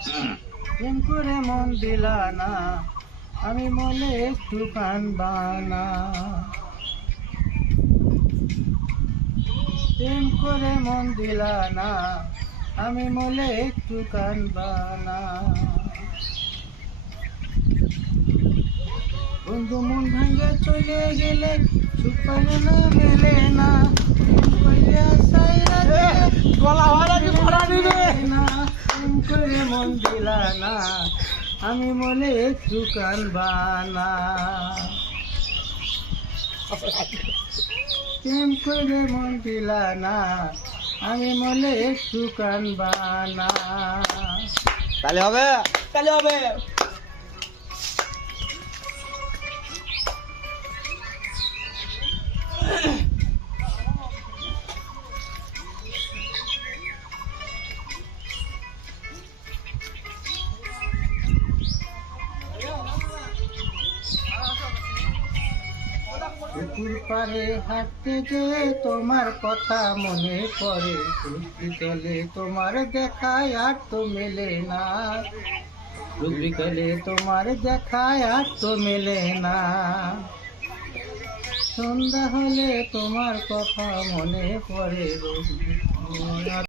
প্রেম করে মন দিলা না, আমি মনে একটু কানবা না। প্রেম করে মন দিলা না, আমি মনে একটু কানবা না। বন্ধু মন ভাঙে চলে গেলে সুখ পাইলে না মেলে না। প্রেম কইরা সাইরা দিলে না, প্রেম করে মন দিলা না, আমি মনে একটু কানবা না। প্রেম করে মন দিলা না, আমি মনে একটু কানবা না। তাহলে হবে, তাহলে হবে। পুকুর পাড়ে হাঁটতে যে তোমার কথা মনে পড়ে, বিকেলে তোমার দেখায় আর তো মেলে না। বিকেলে তোমার দেখায় আর তো মেলে না। সন্ধ্যা হলে তোমার কথা মনে পড়ে রোজ।